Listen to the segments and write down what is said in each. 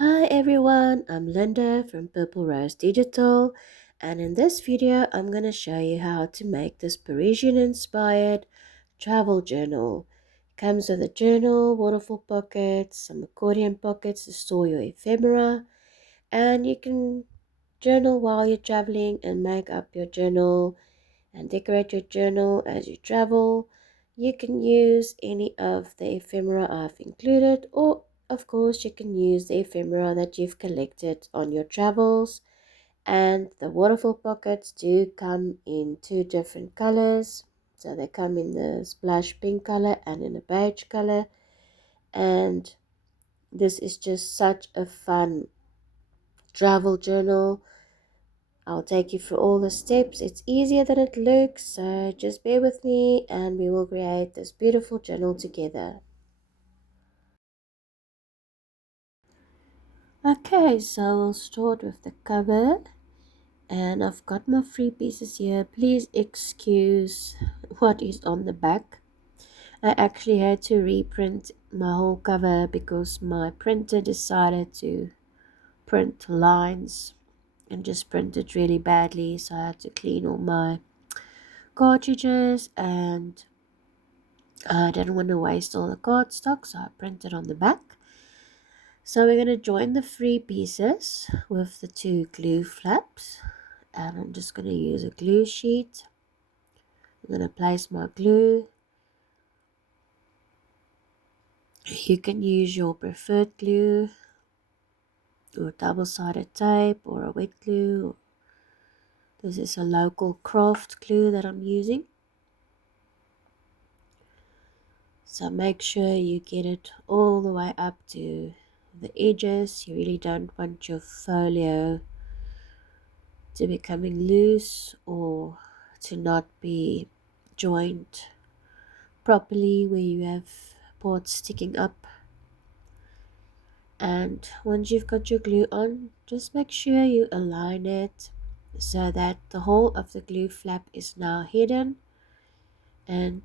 Hi everyone, I'm Linda from Purple Rose Digital, and in this video I'm going to show you how to make this Parisian inspired travel journal. It comes with a journal, waterfall pockets, some accordion pockets to store your ephemera, and you can journal while you're traveling and make up your journal and decorate your journal as you travel. You can use any of the ephemera I've included, or of course you can use the ephemera that you've collected on your travels. And the waterfall pockets do come in two different colors. So they come in the splash pink color and in a beige color. And this is just such a fun travel journal. I'll take you through all the steps. It's easier than it looks, so just bear with me and we will create this beautiful journal together. Okay, so we'll start with the cover, and I've got my free pieces here. Please excuse what is on the back. I actually had to reprint my whole cover because my printer decided to print lines and just print it really badly, so I had to clean all my cartridges, and I didn't want to waste all the cardstock, so I printed on the back. So we're going to join the three pieces with the two glue flaps, and I'm just going to use a glue sheet. I'm going to place my glue. You can use your preferred glue or double-sided tape or a wet glue. This is a local craft glue that I'm using. So make sure you get it all the way up to the edges. You really don't want your folio to becoming loose or to not be joined properly where you have parts sticking up. And once you've got your glue on, just make sure you align it so that the whole of the glue flap is now hidden and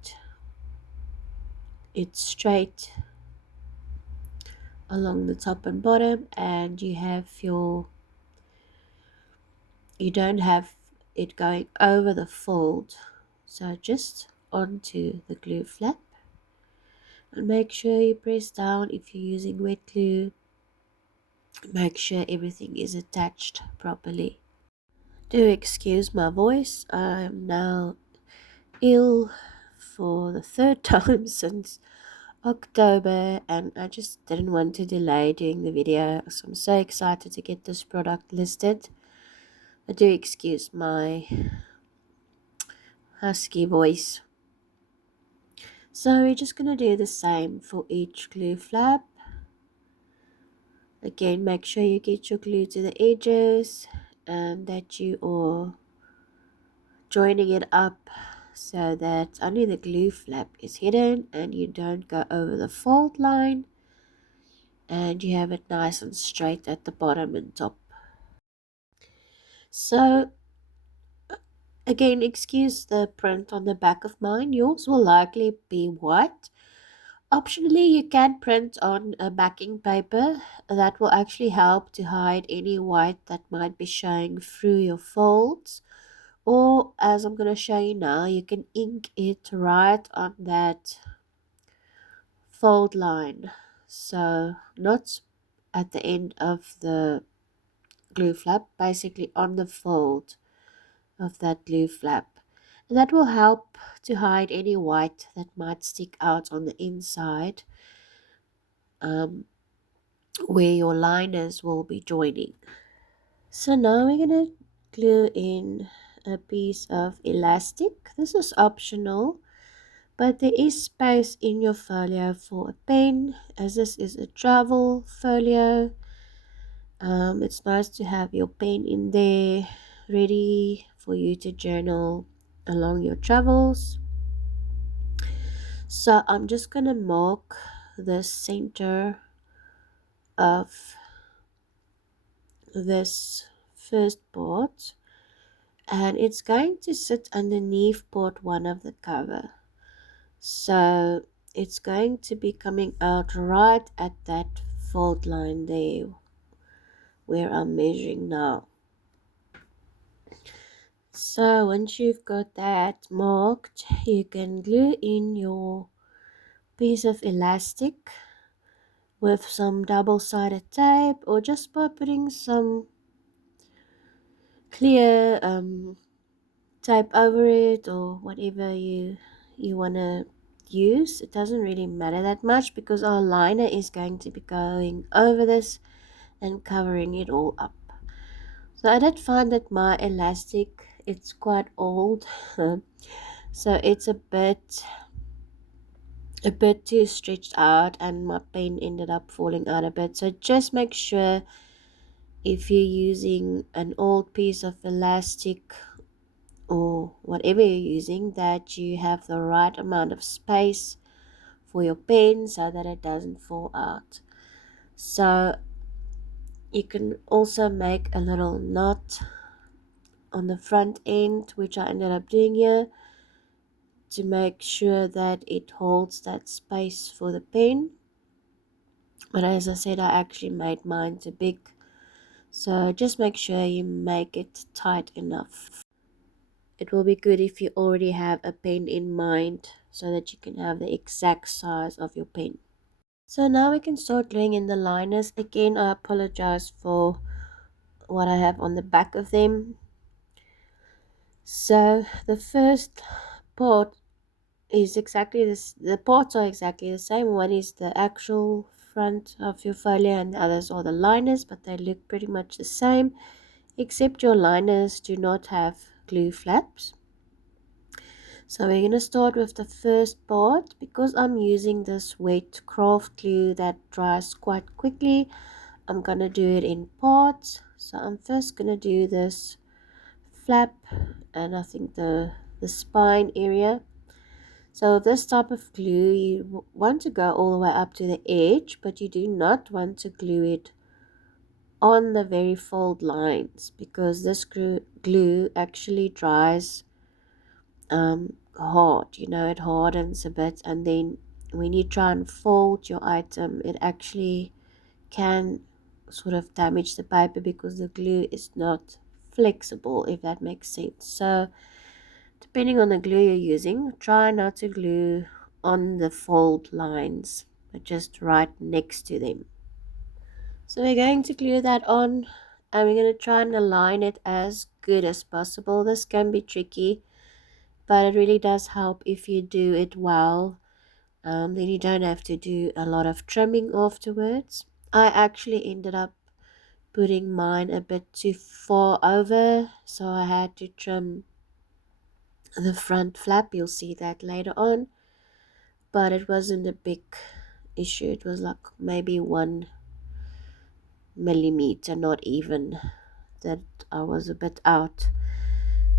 it's straight along the top and bottom, and you don't have it going over the fold, so just onto the glue flap. And make sure you press down if you're using wet glue. Make sure everything is attached properly. Do excuse my voice, I'm now ill for the third time since October, and I just didn't want to delay doing the video, so I'm so excited to get this product listed. I do excuse my husky voice. So we're just going to do the same for each glue flap. Again, make sure you get your glue to the edges and that you are joining it up so that only the glue flap is hidden and you don't go over the fold line, and you have it nice and straight at the bottom and top. So again, excuse the print on the back of mine. Yours will likely be white. Optionally, you can print on a backing paper. That will actually help to hide any white that might be showing through your folds. Or, as I'm going to show you now, you can ink it right on that fold line. So, not at the end of the glue flap, basically on the fold of that glue flap. And that will help to hide any white that might stick out on the inside, where your liners will be joining. So now we're going to glue in a piece of elastic. This is optional, but there is space in your folio for a pen, as this is a travel folio. It's nice to have your pen in there ready for you to journal along your travels. So I'm just going to mark the center of this first part, and it's going to sit underneath part 1 of the cover. So it's going to be coming out right at that fold line there, where I'm measuring now. So once you've got that marked, you can glue in your piece of elastic with some double-sided tape, or just by putting some clear tape over it, or whatever you want to use. It doesn't really matter that much because our liner is going to be going over this and covering it all up. So I did find that my elastic, it's quite old, so it's a bit too stretched out, and my pen ended up falling out a bit. So just make sure, if you're using an old piece of elastic or whatever you're using, that you have the right amount of space for your pen so that it doesn't fall out. So you can also make a little knot on the front end, which I ended up doing here, to make sure that it holds that space for the pen. But as I said, I actually made mine too big, so just make sure you make it tight enough. It will be good if you already have a pen in mind so that you can have the exact size of your pen. So now we can start gluing in the liners. Again, I apologize for what I have on the back of them. So the first part is exactly this. The parts are exactly the same. One is the actual front of your folio and the others are the liners, but they look pretty much the same, except your liners do not have glue flaps. So we're going to start with the first part. Because I'm using this wet craft glue that dries quite quickly, I'm going to do it in parts. So I'm first going to do this flap and I think the spine area. So this type of glue, you want to go all the way up to the edge, but you do not want to glue it on the very fold lines, because this glue actually dries hard. It hardens a bit, and then when you try and fold your item, it actually can sort of damage the paper because the glue is not flexible, if that makes sense. So depending on the glue you're using, try not to glue on the fold lines, but just right next to them. So we're going to glue that on, and we're going to try and align it as good as possible. This can be tricky, but it really does help if you do it well. Then you don't have to do a lot of trimming afterwards. I actually ended up putting mine a bit too far over, so I had to trim the front flap. You'll see that later on, but it wasn't a big issue. It was like maybe 1 millimeter, not even, that I was a bit out.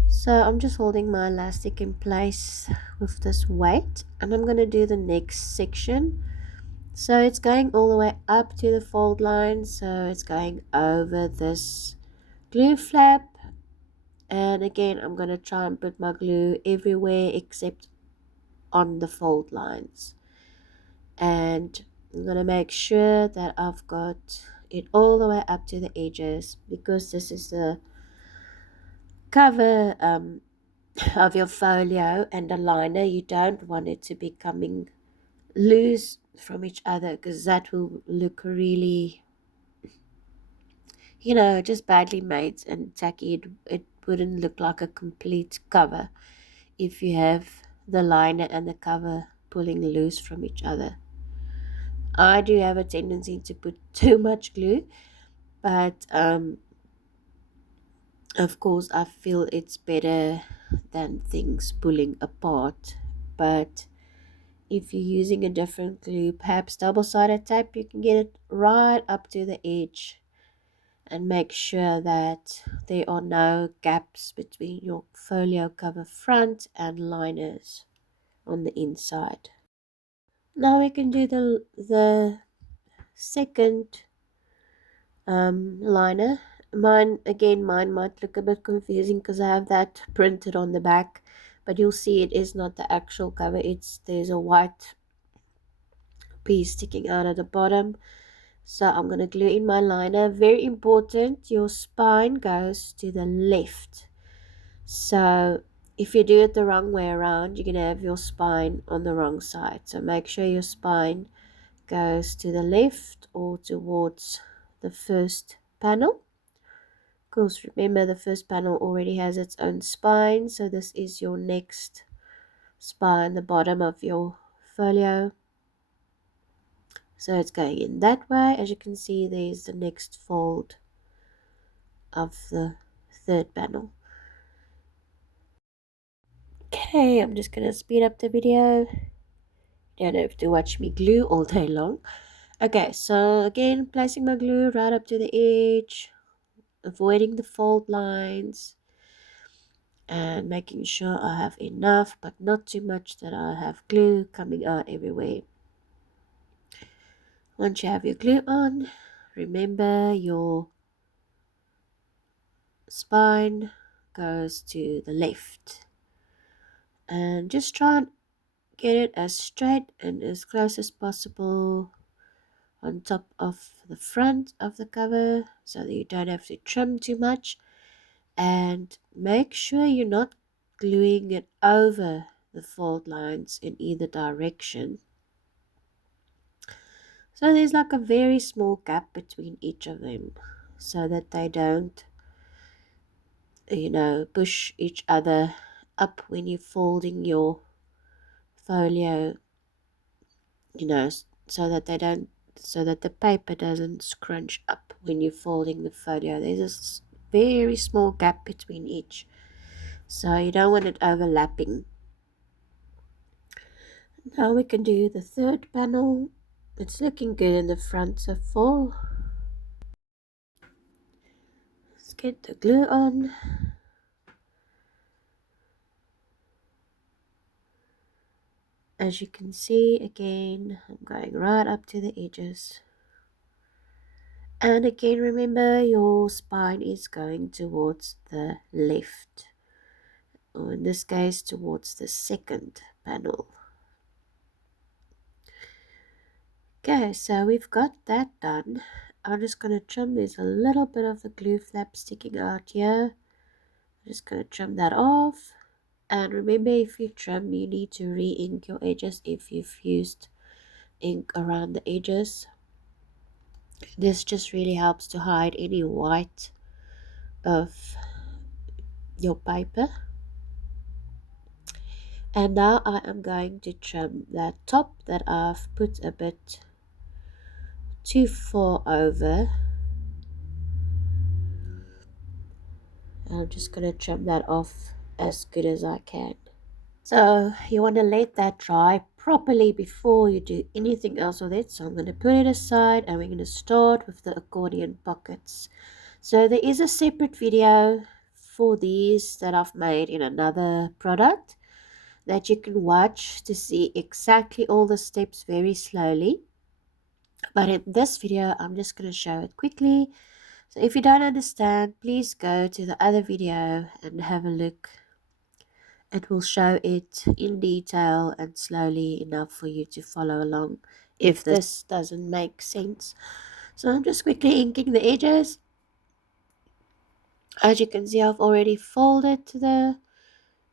So I'm just holding my elastic in place with this weight, and I'm going to do the next section. So it's going all the way up to the fold line, so it's going over this glue flap. And again, I'm going to try and put my glue everywhere except on the fold lines. And I'm going to make sure that I've got it all the way up to the edges, because this is the cover of your folio and a liner. You don't want it to be coming loose from each other, because that will look really, just badly made and tacky. It wouldn't look like a complete cover if you have the liner and the cover pulling loose from each other. I do have a tendency to put too much glue, but of course I feel it's better than things pulling apart. But if you're using a different glue, perhaps double-sided tape, you can get it right up to the edge and make sure that there are no gaps between your folio cover front and liners on the inside. Now we can do the second liner. Mine might look a bit confusing because I have that printed on the back, but you'll see it is not the actual cover. There's a white piece sticking out at the bottom, So I'm going to glue in my liner. Very important, your spine goes to the left. So if you do it the wrong way around, you're going to have your spine on the wrong side. So make sure your spine goes to the left or towards the first panel. Of course, remember the first panel already has its own spine. So this is your next spine, the bottom of your folio. So it's going in that way. As you can see, there's the next fold of the third panel. Okay, I'm just going to speed up the video. You don't have to watch me glue all day long. Okay, so again, placing my glue right up to the edge, avoiding the fold lines, and making sure I have enough, but not too much that I have glue coming out everywhere. Once you have your glue on, remember your spine goes to the left. And just try and get it as straight and as close as possible on top of the front of the cover so that you don't have to trim too much. And make sure you're not gluing it over the fold lines in either direction. So there's like a very small gap between each of them so that they don't, push each other up when you're folding your folio, so that they don't, so that the paper doesn't scrunch up when you're folding the folio. There's a very small gap between each, so you don't want it overlapping. Now we can do the third panel. It's looking good in the front so far. Let's get the glue on. As you can see, again, I'm going right up to the edges. And again, remember your spine is going towards the left, or in this case, towards the second panel. Okay, so we've got that done. I'm just going to trim. There's a little bit of the glue flap sticking out here. I'm just going to trim that off. And remember, if you trim, you need to re-ink your edges if you've used ink around the edges. This just really helps to hide any white of your paper. And now I am going to trim that top that I've put a bit too far over. And I'm just going to trim that off as good as I can. So you want to let that dry properly before you do anything else with it. So I'm going to put it aside and we're going to start with the accordion pockets. So there is a separate video for these that I've made in another product that you can watch to see exactly all the steps very slowly. But in this video, I'm just going to show it quickly. So if you don't understand, please go to the other video and have a look. It will show it in detail and slowly enough for you to follow along if this doesn't make sense. So I'm just quickly inking the edges. As you can see, I've already folded the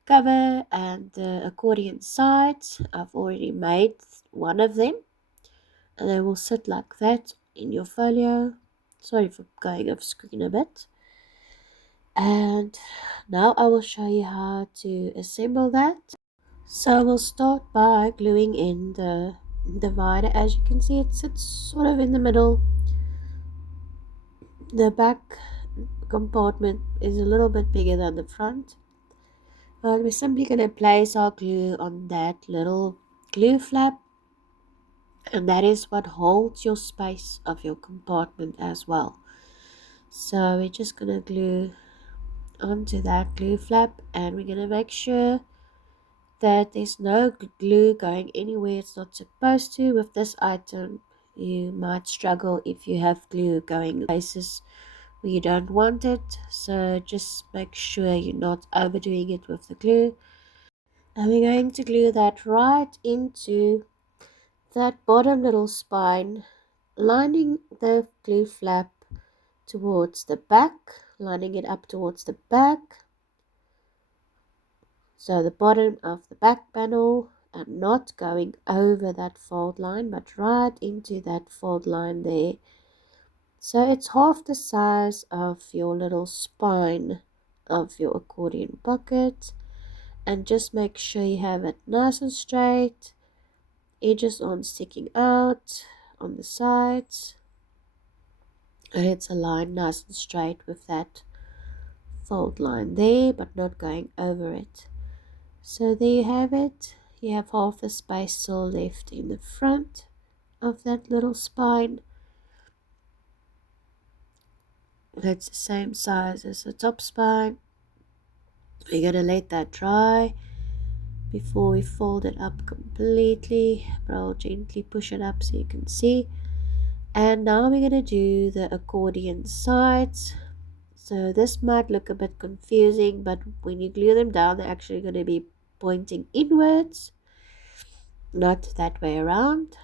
cover and the accordion sides. I've already made one of them, and they will sit like that in your folio. Sorry for going off screen a bit. And now I will show you how to assemble that. So we'll start by gluing in the divider. As you can see, it sits sort of in the middle. The back compartment is a little bit bigger than the front. But we're simply going to place our glue on that little glue flap, and that is what holds your space of your compartment as well. So we're just going to glue onto that glue flap, and we're going to make sure that there's no glue going anywhere it's not supposed to. With this item, you might struggle if you have glue going places where you don't want it, so just make sure you're not overdoing it with the glue. And we're going to glue that right into that bottom little spine lining the glue flap towards the back, lining it up towards the back. So the bottom of the back panel, and not going over that fold line, but right into that fold line there. So it's half the size of your little spine of your accordion pocket. And just make sure you have it nice and straight, edges on sticking out on the sides, and it's aligned nice and straight with that fold line there, but not going over it. So there you have it. You have half the space still left in the front of that little spine. That's the same size as the top spine. We're going to let that dry before we fold it up completely, but I'll gently push it up so you can see. And now we're going to do the accordion sides. So this might look a bit confusing, but when you glue them down, they're actually going to be pointing inwards, not that way around.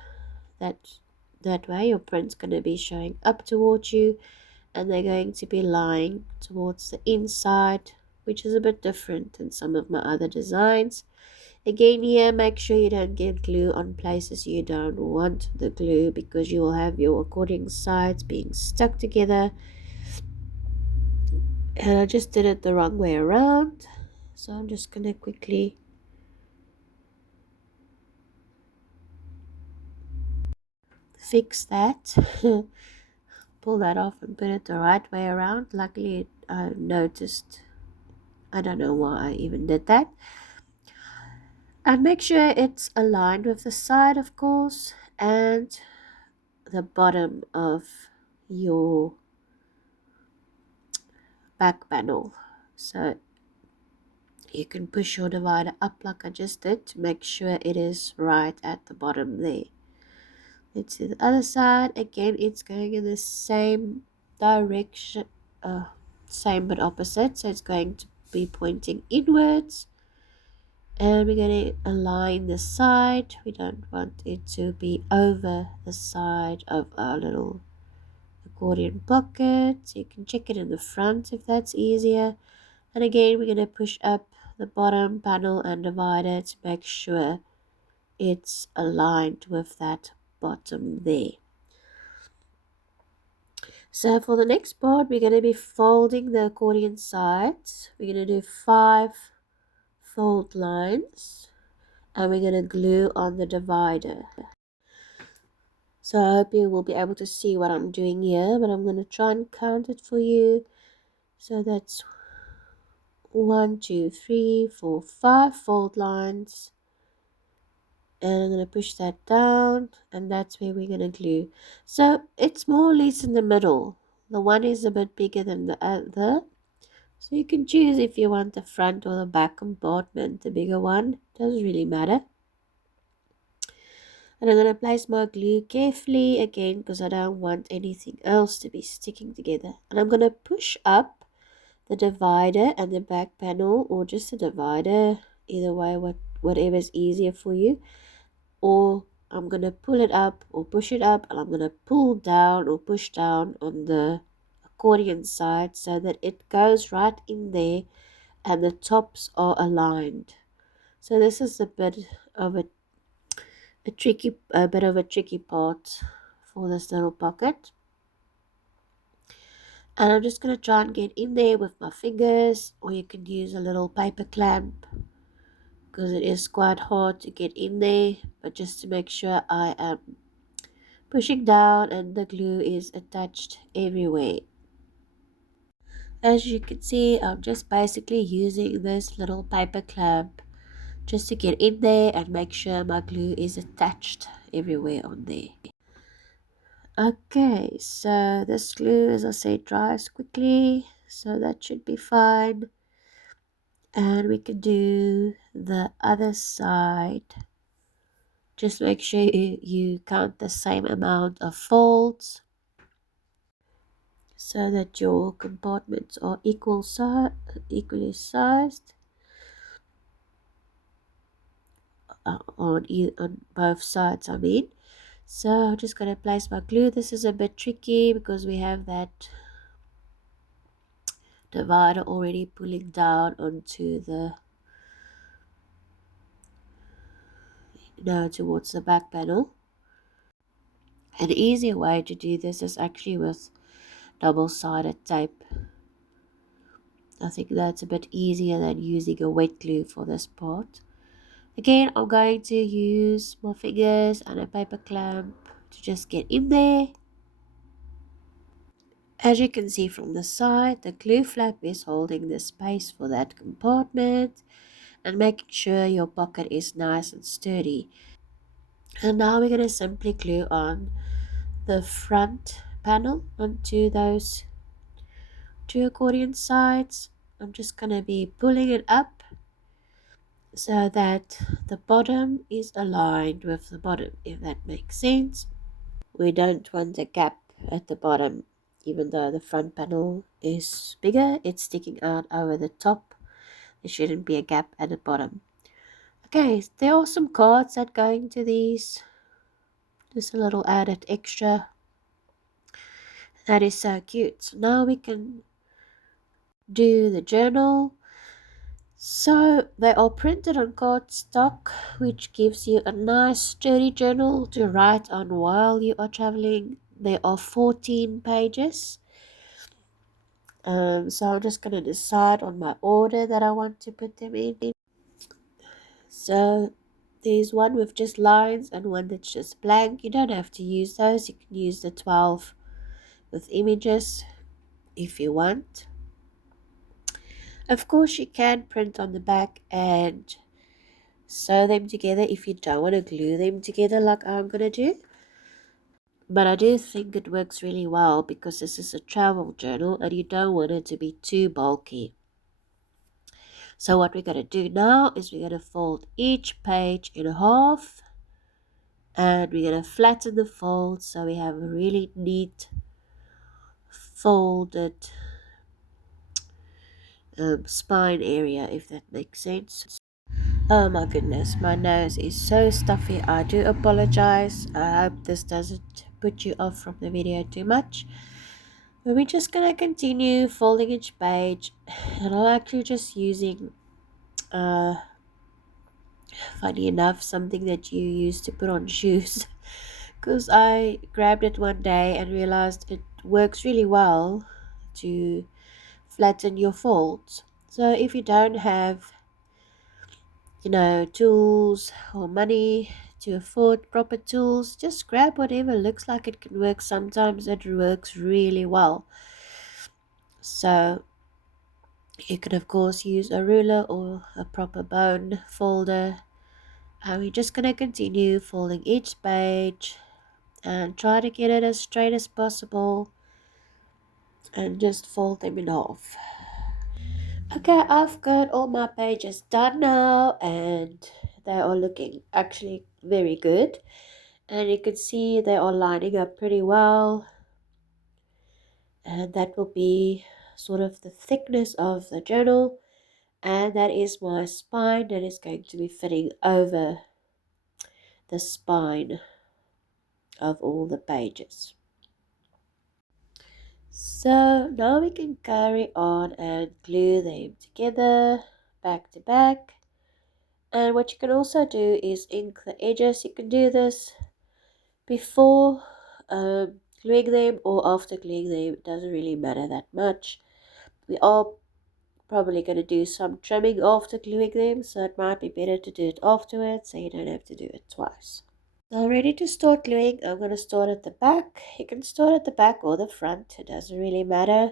That way your print's going to be showing up towards you, and they're going to be lying towards the inside, which is a bit different than some of my other designs. Again, here, make sure you don't get glue on places you don't want the glue, because you will have your accordion sides being stuck together. And I just did it the wrong way around, so I'm just going to quickly fix that. Pull that off and put it the right way around. Luckily, I noticed. I don't know why I even did that. And make sure it's aligned with the side, of course, and the bottom of your back panel. So you can push your divider up like I just did to make sure it is right at the bottom there. Let's do the other side. Again, it's going in the same direction, same but opposite. So it's going to be pointing inwards. And we're going to align the side. We don't want it to be over the side of our little accordion pocket. So you can check it in the front if that's easier. And again, we're going to push up the bottom panel and divider to make sure it's aligned with that bottom there. So for the next part, we're going to be folding the accordion sides. We're going to do 5 fold lines, and we're going to glue on the divider. So I hope you will be able to see what I'm doing here, but I'm going to try and count it for you. So that's 1, 2, 3, 4, 5 fold lines, and I'm going to push that down, and that's where we're going to glue. So it's more or less in the middle. The one is a bit bigger than the other, so you can choose if you want the front or the back compartment, the bigger one, doesn't really matter. And I'm going to place my glue carefully again, because I don't want anything else to be sticking together. And I'm going to push up the divider and the back panel, or just the divider, either way, whatever is easier for you. Or I'm going to pull it up or push it up, and I'm going to pull down or push down on the accordion side so that it goes right in there and the tops are aligned. So this is a bit of a tricky part for this little pocket. And I'm just going to try and get in there with my fingers, or you can use a little paper clamp, because it is quite hard to get in there, but just to make sure I am pushing down and the glue is attached everywhere. As you can see, I'm just basically using this little paper clamp just to get in there and make sure my glue is attached everywhere on there. Okay, so this glue, as I said, dries quickly, so that should be fine. And we can do the other side. Just make sure you count the same amount of folds so that your compartments are equally sized on both sides, I mean. So I'm just going to place my glue. This is a bit tricky because we have that divider already pulling down onto the, towards the back panel. An easier way to do this is actually with double-sided tape. I think that's a bit easier than using a wet glue for this part. Again, I'm going to use my fingers and a paper clamp to just get in there. As you can see from the side, the glue flap is holding the space for that compartment and making sure your pocket is nice and sturdy. And now we're going to simply glue on the front panel onto those two accordion sides. I'm just going to be pulling it up so that the bottom is aligned with the bottom, if that makes sense. We don't want a gap at the bottom, even though the front panel is bigger, it's sticking out over the top. There shouldn't be a gap at the bottom. Okay, there are some cards that go into these. Just a little added extra. That is so cute. So now we can do the journal. So they are printed on cardstock, which gives you a nice sturdy journal to write on while you are traveling. There are 14 pages. So I'm just going to decide on my order that I want to put them in. So there's one with just lines and one that's just blank. You don't have to use those. You can use the 12 with images if you want. Of course, you can print on the back and sew them together if you don't want to glue them together like I'm going to do. But I do think it works really well because this is a travel journal and you don't want it to be too bulky. So what we're going to do now is we're going to fold each page in half and we're going to flatten the fold so we have a really neat folded spine area, if that makes sense. Oh my goodness, my nose is so stuffy. I do apologize. I hope this doesn't put you off from the video too much. But we're just going to continue folding each page and I'm actually just using funny enough, something that you use to put on shoes. Because I grabbed it one day and realized it works really well to flatten your folds. So if you don't have, tools or money to afford proper tools, just grab whatever looks like it can work. Sometimes it works really well. So you can of course use a ruler or a proper bone folder. And we're just going to continue folding each page and try to get it as straight as possible and just fold them in half. Okay, I've got all my pages done now and they are looking actually very good, and you can see they are lining up pretty well, and that will be sort of the thickness of the journal, and that is my spine that is going to be fitting over the spine of all the pages. So now we can carry on and glue them together back to back. And what you can also do is ink the edges. You can do this before gluing them or after gluing them. It doesn't really matter that much. We are probably going to do some trimming after gluing them, so it might be better to do it afterwards so you don't have to do it twice. Now ready to start gluing. I'm going to start at the back. You can start at the back or the front. It doesn't really matter.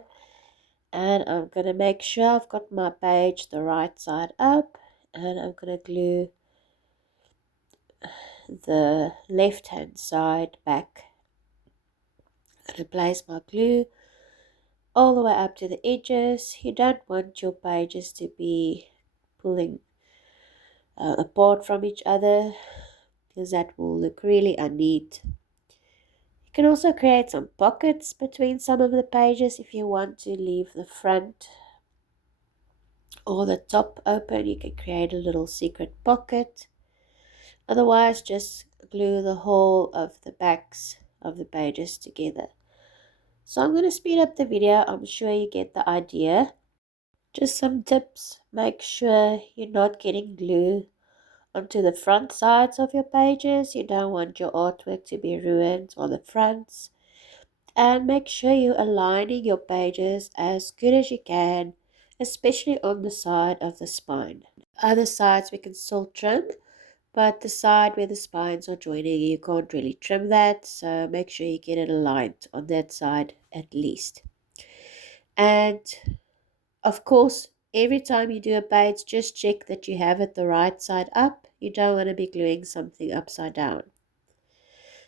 And I'm going to make sure I've got my page the right side up. And I'm going to glue the left hand side back. I'm going to place my glue all the way up to the edges. You don't want your pages to be pulling apart from each other because that will look really unneat. You can also create some pockets between some of the pages if you want to leave the front or the top open. You can create a little secret pocket. Otherwise, just glue the whole of the backs of the pages together. So I'm going to speed up the video. I'm sure you get the idea. Just some tips. Make sure you're not getting glue onto the front sides of your pages. You don't want your artwork to be ruined on the fronts. And make sure you're aligning your pages as good as you can, especially on the side of the spine. Other sides we can still trim, but the side where the spines are joining, you can't really trim that, so make sure you get it aligned on that side at least. And of course, every time you do a page, just check that you have it the right side up. You don't want to be gluing something upside down.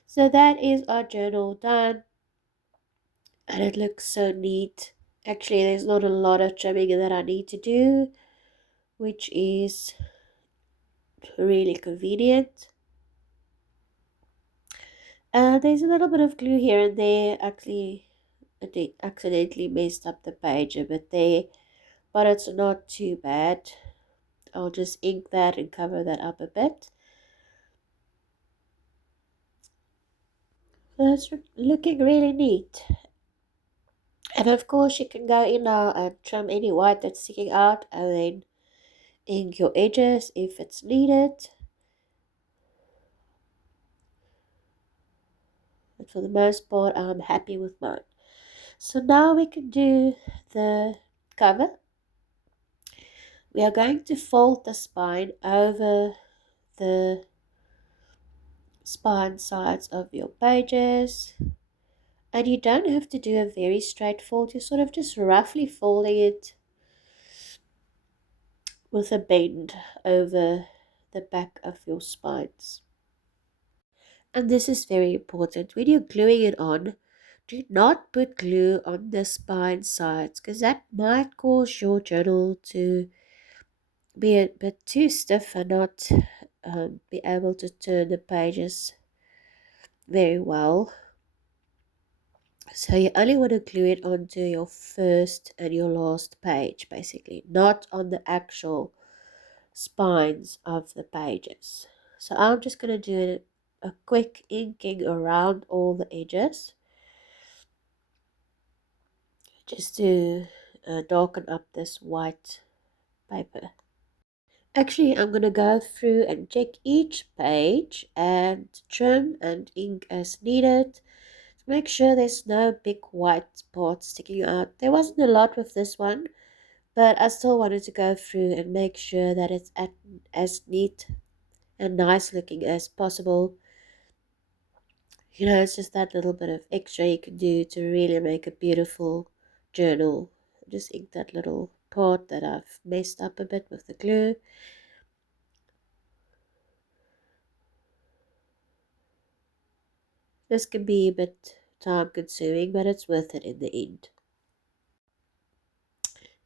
So that is our journal done, and it looks so neat. Actually, there's not a lot of trimming that I need to do, which is really convenient. There's a little bit of glue here and there. Actually, I accidentally messed up the page a bit there, but it's not too bad. I'll just ink that and cover that up a bit. So it's looking really neat. And of course, you can go in now and trim any white that's sticking out and then ink your edges if it's needed. But for the most part, I'm happy with mine. So now we can do the cover. We are going to fold the spine over the spine sides of your pages. And you don't have to do a very straight fold. You're sort of just roughly folding it with a bend over the back of your spines. And this is very important. When you're gluing it on, do not put glue on the spine sides because that might cause your journal to be a bit too stiff and not be able to turn the pages very well. So you only want to glue it onto your first and your last page, basically, not on the actual spines of the pages. So I'm just going to do a quick inking around all the edges just to darken up this white paper. Actually, I'm going to go through and check each page and trim and ink as needed. Make sure there's no big white parts sticking out. There wasn't a lot with this one, but I still wanted to go through and make sure that it's as neat and nice looking as possible. You know, it's just that little bit of extra you can do to really make a beautiful journal. Just ink that little part that I've messed up a bit with the glue. This can be a bit time consuming, but it's worth it in the end.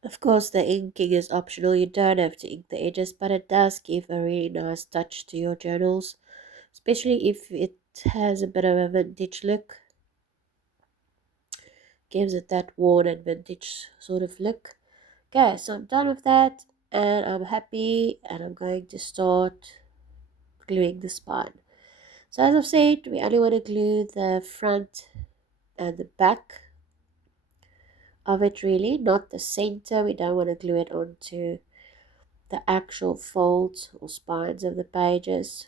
Of course, the inking is optional. You don't have to ink the edges, but it does give a really nice touch to your journals, especially if it has a bit of a vintage look. Gives it that worn and vintage sort of look. Okay, so I'm done with that, and I'm happy, and I'm going to start gluing the spine. So as I've said, we only want to glue the front and the back of it really, not the center. We don't want to glue it onto the actual folds or spines of the pages.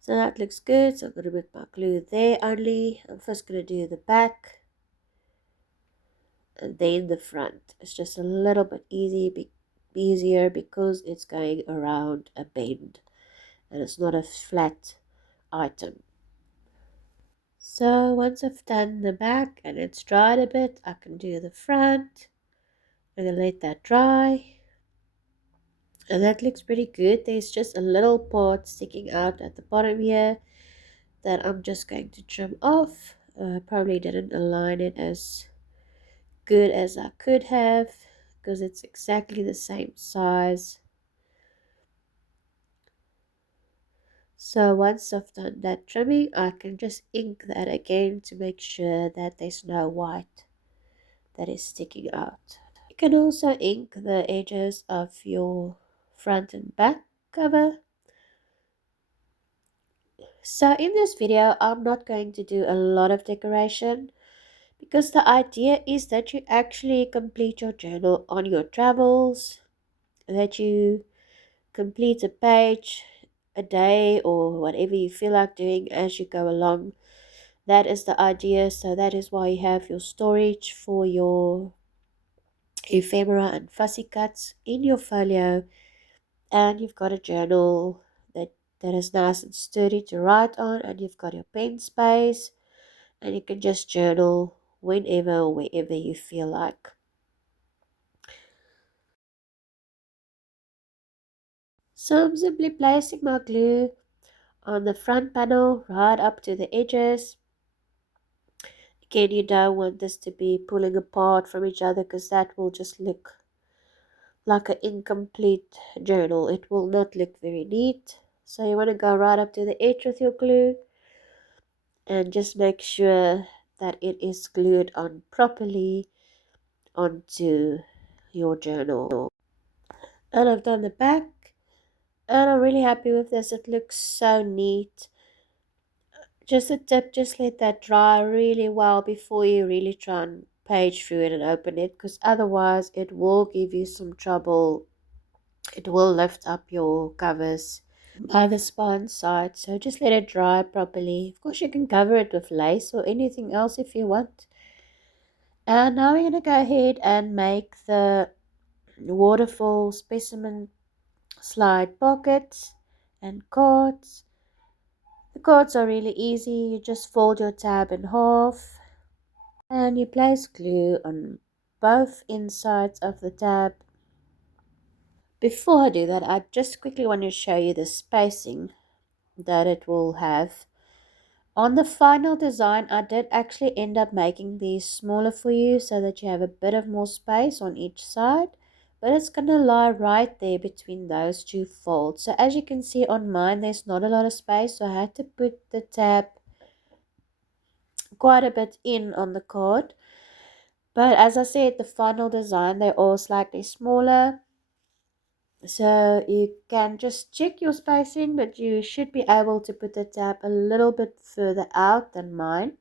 So that looks good. So I'm going to put my glue there only. I'm first going to do the back and then the front. It's just a little bit easier because it's going around a bend and it's not a flat item. So once I've done the back and it's dried a bit, I can do the front. I'm going to let that dry. And that looks pretty good. There's just a little part sticking out at the bottom here that I'm just going to trim off. Probably didn't align it as good as I could have because it's exactly the same size. So once I've done that trimming, I can just ink that again to make sure that there's no white that is sticking out. You can also ink the edges of your front and back cover. So in this video, I'm not going to do a lot of decoration because the idea is that you actually complete your journal on your travels, that you complete a page a day or whatever you feel like doing as you go along. That is the idea. So that is why you have your storage for your ephemera and fussy cuts in your folio, and you've got a journal that is nice and sturdy to write on, and you've got your pen space, and you can just journal whenever or wherever you feel like. So I'm simply placing my glue on the front panel right up to the edges. Again, you don't want this to be pulling apart from each other because that will just look like an incomplete journal. It will not look very neat. So you want to go right up to the edge with your glue and just make sure that it is glued on properly onto your journal. And I've done the back, and I'm really happy with this. It looks so neat. Just a tip, just let that dry really well before you really try and page through it and open it, because otherwise it will give you some trouble. It will lift up your covers by the spine side, so just let it dry properly. Of course, you can cover it with lace or anything else if you want. And now we're going to go ahead and make the waterfall specimen slide pockets and cards. The cards are really easy. You just fold your tab in half and you place glue on both insides of the tab. Before I do that, I just quickly want to show you the spacing that it will have. On the final design, I did actually end up making these smaller for you so that you have a bit of more space on each side, but it's going to lie right there between those two folds. So as you can see on mine, there's not a lot of space, so I had to put the tab quite a bit in on the card. But as I said, the final design, they're all slightly smaller. So you can just check your spacing, but you should be able to put the tab a little bit further out than mine.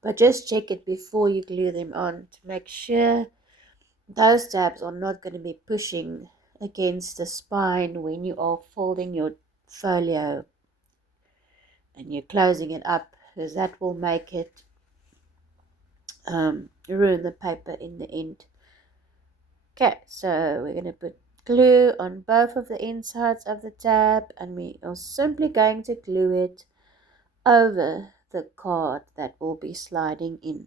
But just check it before you glue them on to make sure those tabs are not going to be pushing against the spine when you are folding your folio and you're closing it up, because that will make it ruin the paper in the end. Okay, so we're going to put glue on both of the insides of the tab, and we are simply going to glue it over the card that will be sliding in.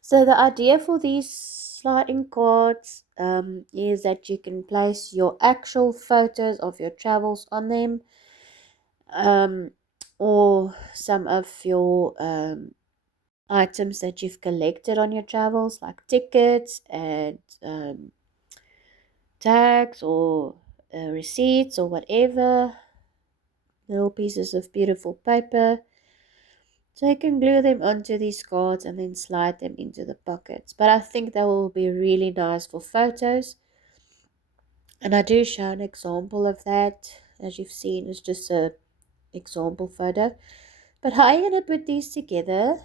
So the idea for these sliding cards is that you can place your actual photos of your travels on them, or some of your items that you've collected on your travels, like tickets and tags or receipts or whatever, little pieces of beautiful paper. So you can glue them onto these cards and then slide them into the pockets. But I think that will be really nice for photos. And I do show an example of that. As you've seen, it's just a example photo. But how are you going to put these together?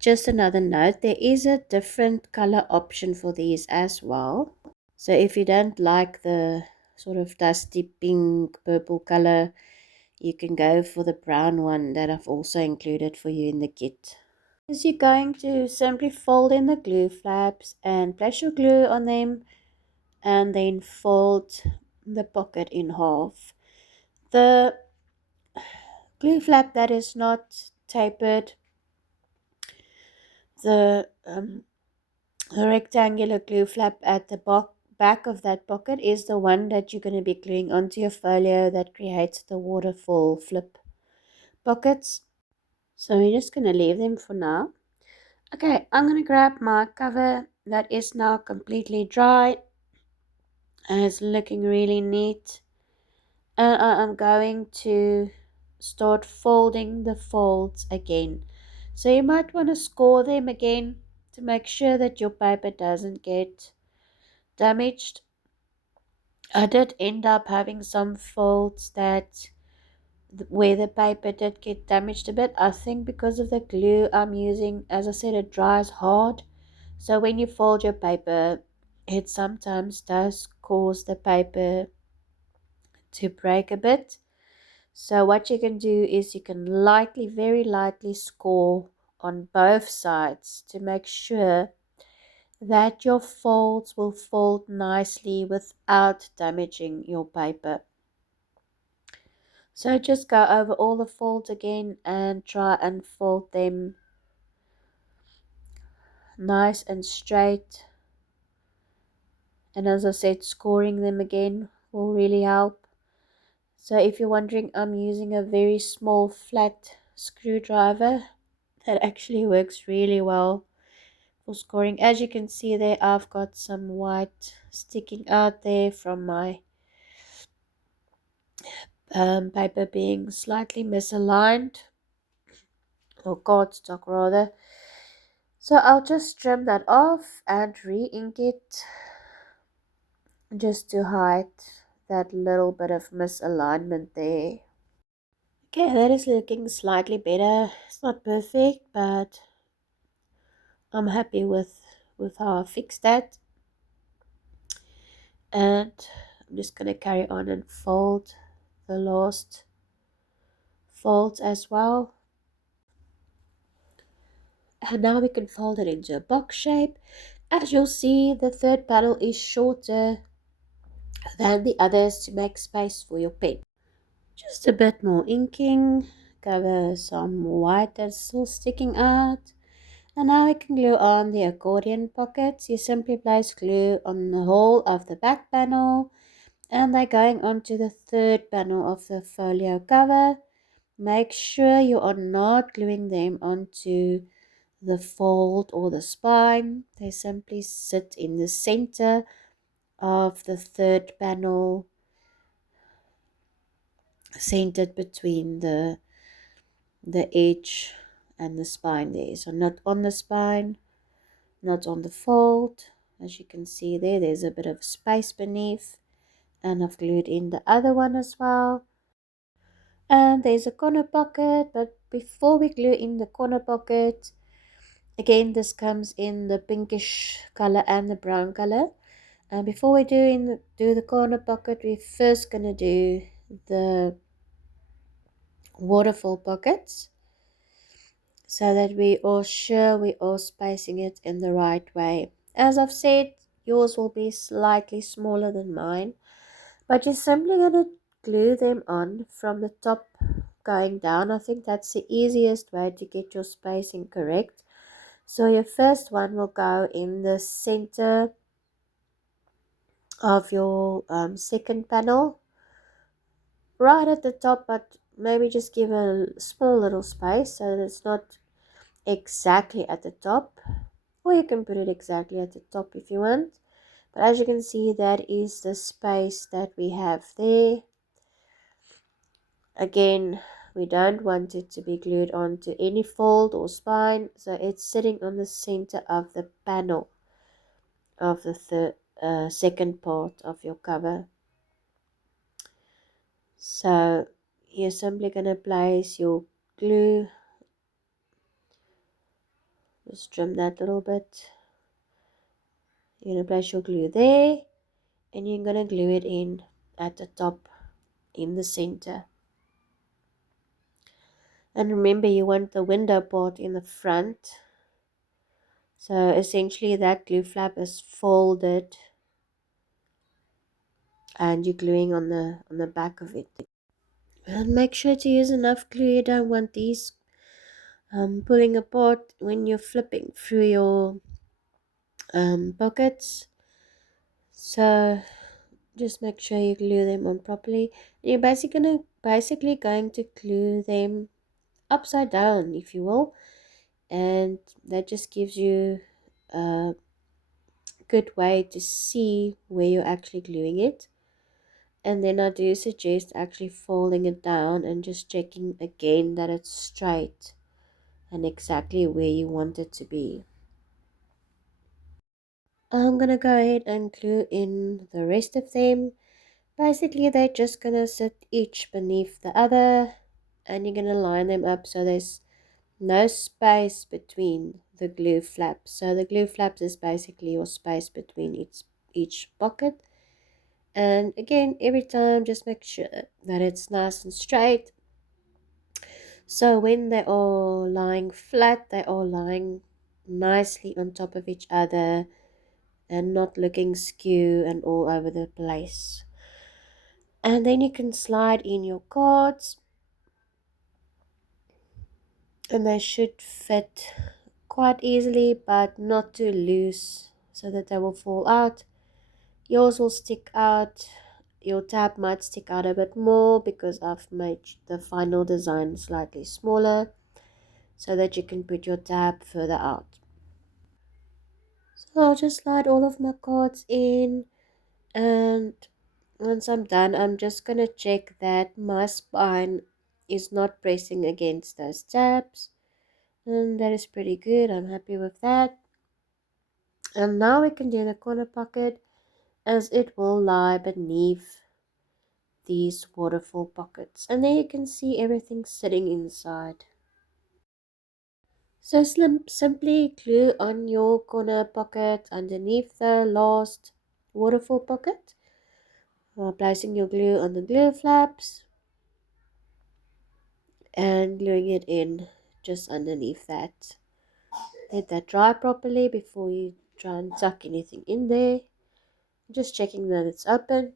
Just another note, there is a different color option for these as well. So if you don't like the sort of dusty pink purple color, you can go for the brown one that I've also included for you in the kit. Is you're going to simply fold in the glue flaps and place your glue on them, and then fold the pocket in half. The glue flap that is not tapered, the rectangular glue flap at the back of that pocket, is the one that you're going to be gluing onto your folio that creates the waterfall flip pockets. So we're just going to leave them for now. Okay, I'm going to grab my cover that is now completely dry and it's looking really neat. And I am going to start folding the folds again. So you might want to score them again to make sure that your paper doesn't get damaged. I did end up having some folds that where the paper did get damaged a bit. I think because of the glue I'm using, as I said, it dries hard. So when you fold your paper, it sometimes does cause the paper to break a bit. So what you can do is you can lightly, very lightly score on both sides to make sure that your folds will fold nicely without damaging your paper. So just go over all the folds again and try and fold them nice and straight. And as I said, scoring them again will really help. So if you're wondering, I'm using a very small flat screwdriver that actually works really well for scoring. As you can see there, I've got some white sticking out there from my paper being slightly misaligned, or cardstock rather. So I'll just trim that off and re-ink it just to hide that little bit of misalignment there. Okay, that is looking slightly better. It's not perfect, but I'm happy with how I fixed that. And I'm just going to carry on and fold the last folds as well. And now we can fold it into a box shape. As you'll see, the third panel is shorter than the others to make space for your pen. Just a bit more inking, cover some white that's still sticking out. And now we can glue on the accordion pockets. You simply place glue on the whole of the back panel, and they're going onto the third panel of the folio cover. Make sure you are not gluing them onto the fold or the spine. They simply sit in the center of the third panel, centered between the edge and the spine there. So not on the spine, not on the fold. As you can see there, there's a bit of space beneath, and I've glued in the other one as well. And there's a corner pocket, but before we glue in the corner pocket, again this comes in the pinkish color and the brown color. And before we do the corner pocket, we're first gonna do the waterfall pockets, so that we are sure we are spacing it in the right way. As I've said, yours will be slightly smaller than mine, but you're simply going to glue them on from the top going down. I think that's the easiest way to get your spacing correct. So your first one will go in the center of your second panel, right at the top, but maybe just give a small little space so that it's not exactly at the top, or you can put it exactly at the top if you want. But as you can see, that is the space that we have there. Again, we don't want it to be glued onto any fold or spine, so it's sitting on the center of the panel of the second part of your cover. So you're simply going to place your glue, just trim that little bit. You're going to place your glue there, and you're going to glue it in at the top in the center. And remember, you want the window part in the front. So essentially that glue flap is folded and you're gluing on the back of it. And make sure to use enough glue. You don't want these pulling apart when you're flipping through your pockets. So just make sure you glue them on properly. You're basically going to glue them upside down, if you will, and that just gives you a good way to see where you're actually gluing it. And then I do suggest actually folding it down and just checking again that it's straight and exactly where you want it to be. I'm gonna go ahead and glue in the rest of them. Basically they're just gonna sit each beneath the other, and you're going to line them up so there's no space between the glue flaps. So the glue flaps is basically your space between each pocket. And again, every time just make sure that it's nice and straight. So when they're all lying flat, they're all lying nicely on top of each other and not looking skew and all over the place. And then you can slide in your cards, and they should fit quite easily but not too loose so that they will fall out. Yours will stick out. Your tab might stick out a bit more because I've made the final design slightly smaller so that you can put your tab further out. So I'll just slide all of my cards in, and once I'm done, I'm just going to check that my spine is not pressing against those tabs, and that is pretty good. I'm happy with that. And now we can do the corner pocket, as it will lie beneath these waterfall pockets, and there you can see everything sitting inside. So simply glue on your corner pocket underneath the last waterfall pocket, placing your glue on the glue flaps and gluing it in just underneath that. Let that dry properly before you try and tuck anything in there. Just checking that it's open.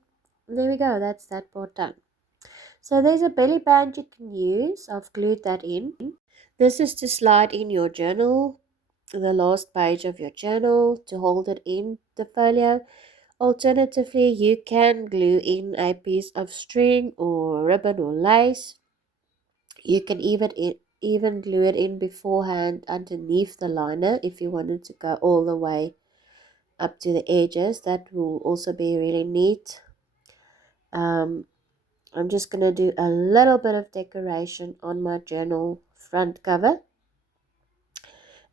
And there we go, that's that part done. So there's a belly band you can use. I've glued that in. This is to slide in your journal, the last page of your journal, to hold it in the folio. Alternatively, you can glue in a piece of string or ribbon or lace. You can even glue it in beforehand underneath the liner if you wanted to go all the way up to the edges. That will also be really neat. I'm just going to do a little bit of decoration on my journal front cover.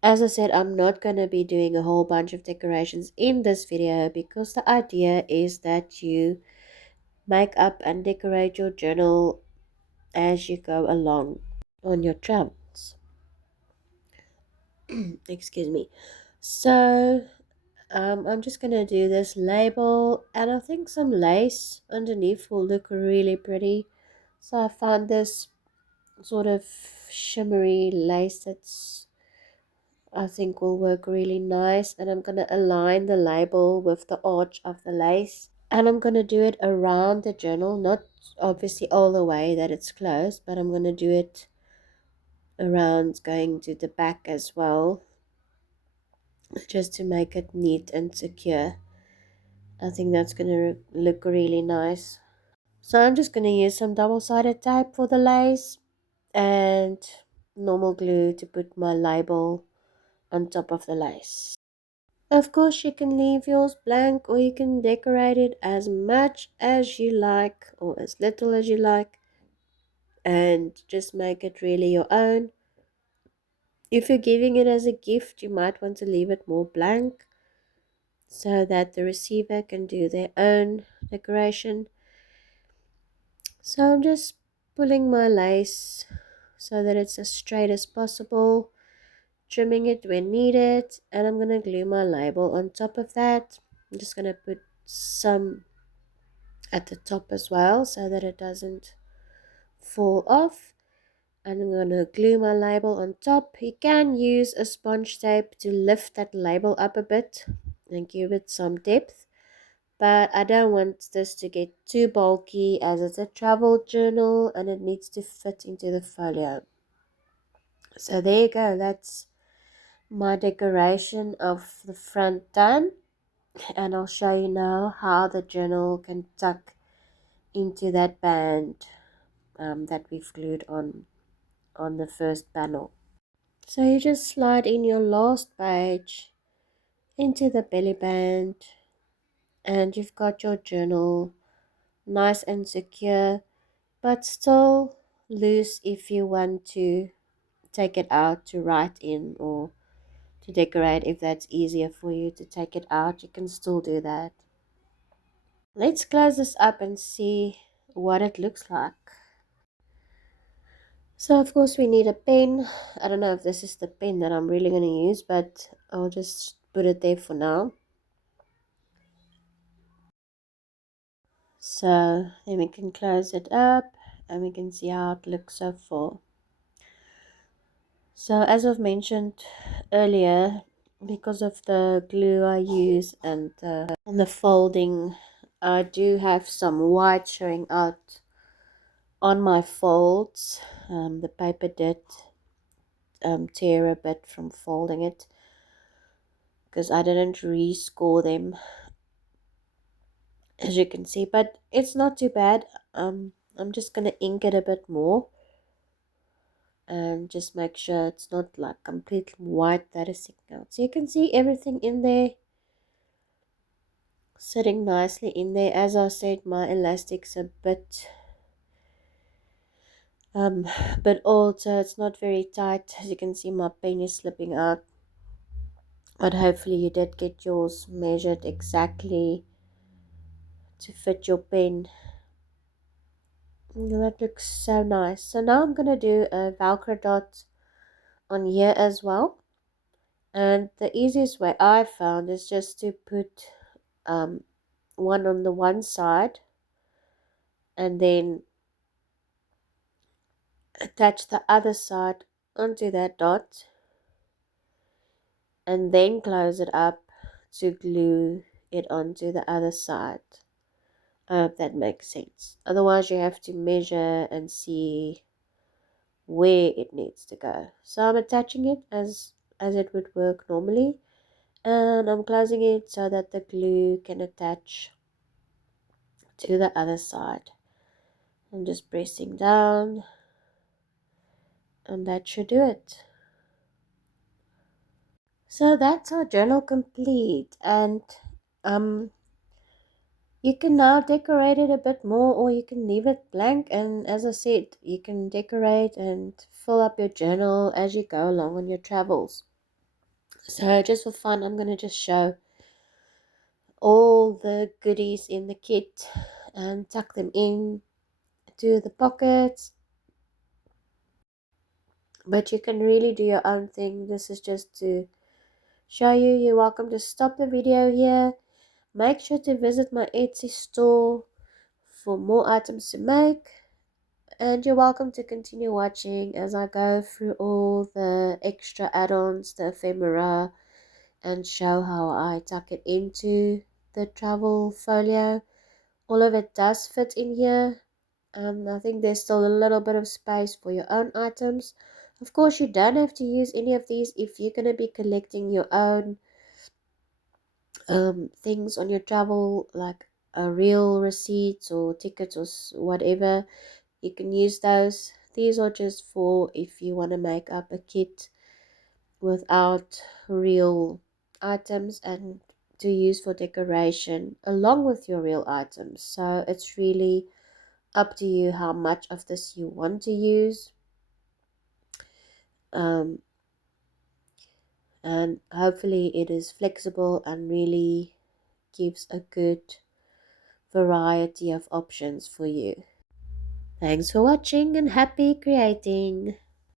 As I said, I'm not going to be doing a whole bunch of decorations in this video because the idea is that you make up and decorate your journal as you go along on your travels. Excuse me. So I'm just going to do this label, and I think some lace underneath will look really pretty. So I found this sort of shimmery lace that's I think will work really nice, and I'm going to align the label with the arch of the lace, and I'm going to do it around the journal, not obviously all the way that it's closed, but I'm going to do it around going to the back as well, just to make it neat and secure. I think that's going to look really nice. So I'm just going to use some double-sided tape for the lace and normal glue to put my label on top of the lace. Of course, you can leave yours blank, or you can decorate it as much as you like or as little as you like, and just make it really your own. If you're giving it as a gift, you might want to leave it more blank so that the receiver can do their own decoration. So I'm just pulling my lace so that it's as straight as possible, trimming it when needed, and I'm going to glue my label on top of that. I'm just going to put some at the top as well so that it doesn't fall off. And I'm going to glue my label on top. You can use a sponge tape to lift that label up a bit and give it some depth, but I don't want this to get too bulky as it's a travel journal and it needs to fit into the folio. So there you go, that's my decoration of the front done, and I'll show you now how the journal can tuck into that band that we've glued on the first panel. So you just slide in your last page into the belly band, and you've got your journal nice and secure, but still loose if you want to take it out to write in or to decorate. If that's easier for you to take it out, you can still do that. Let's close this up and see what it looks like. So of course we need a pen. I don't know if this is the pen that I'm really going to use, but I'll just put it there for now. So then we can close it up and we can see how it looks so far. So as I've mentioned earlier, because of the glue I use and the folding, I do have some white showing out on my folds. The paper did tear a bit from folding it because I didn't rescore them, as you can see, but it's not too bad. I'm just gonna ink it a bit more and just make sure it's not like completely white that is sticking out. So you can see everything in there sitting nicely in there. As I said, my elastic's a bit old, so it's not very tight. As you can see, my pen is slipping out, but hopefully you did get yours measured exactly to fit your pen. That looks so nice. So now I'm gonna do a velcro dot on here as well, and the easiest way I found is just to put one on the one side and then attach the other side onto that dot and then close it up to glue it onto the other side. I hope that makes sense. Otherwise you have to measure and see where it needs to go. So I'm attaching it as it would work normally, and I'm closing it so that the glue can attach to the other side. I'm just pressing down and that should do it. So that's our journal complete, and um you can now decorate it a bit more or you can leave it blank, and as I said, you can decorate and fill up your journal as you go along on your travels. So just for fun, I'm going to just show all the goodies in the kit and tuck them in to the pockets, but you can really do your own thing. This is just to show you. You're welcome to stop the video here. Make sure to visit my Etsy store for more items to make, and you're welcome to continue watching as I go through all the extra add-ons, the ephemera, and show how I tuck it into the travel folio. All of it does fit in here. I think there's still a little bit of space for your own items. Of course, you don't have to use any of these if you're going to be collecting your own things on your travel, like a real receipts or tickets or whatever. You can use those. These are just for if you want to make up a kit without real items and to use for decoration along with your real items. So it's really up to you how much of this you want to use. Um, and hopefully it is flexible and really gives a good variety of options for you. Thanks for watching and happy creating!